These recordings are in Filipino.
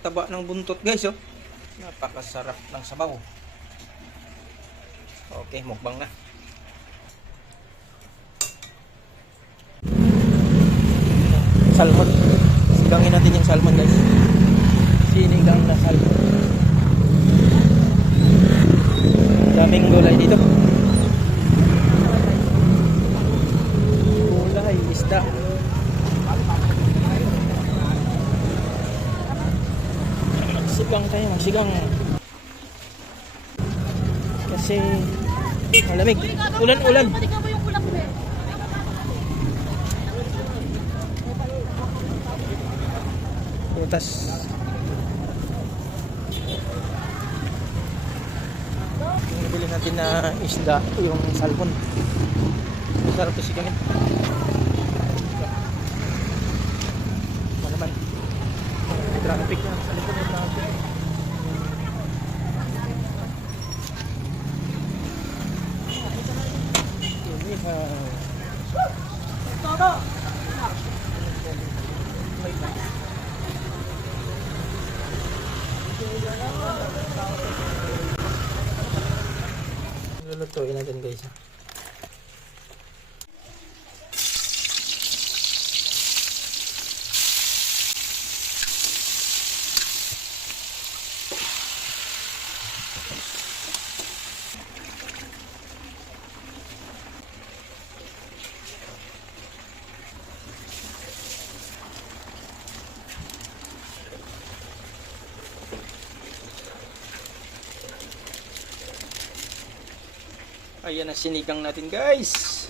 taba ng buntot guys, oh. Napakasarap ng sabaw. Okay, mukbang na. Salmon. Sigangin natin yung salmon guys. Sinigang na salmon. Daming gulay dito. Gulay, isda. Sigang tayo, sigang. Kasi malamig. Ulan-ulan. Putas. Yung nabili natin na isda, yung salmon. Masarap ito sigangin. Malaman. Traffic na. Sa likod ng traffic. Toto! Lulutuin natin guys. Ayan ang sinigang natin guys.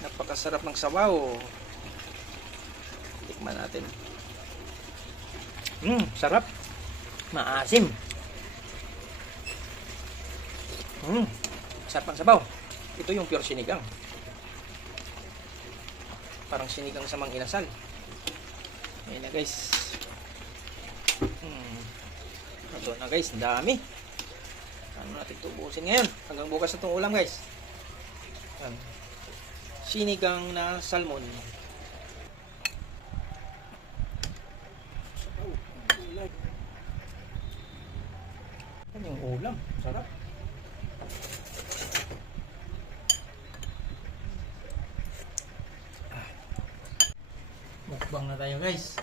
Napakasarap ng sabaw. Tikman natin. Sarap. Maasim. Sarap ng sabaw. Ito yung pure sinigang. Parang sinigang sa mang inasal. Ayan na guys. Ito na guys, dami. Ano natin tubusin ngayon? Hanggang bukas na itong ulam guys. Sinigang na salmon. Ano yung ulam? Sarap. Mukbang na tayo guys.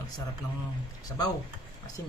Ang sarap ng sabaw. Asim.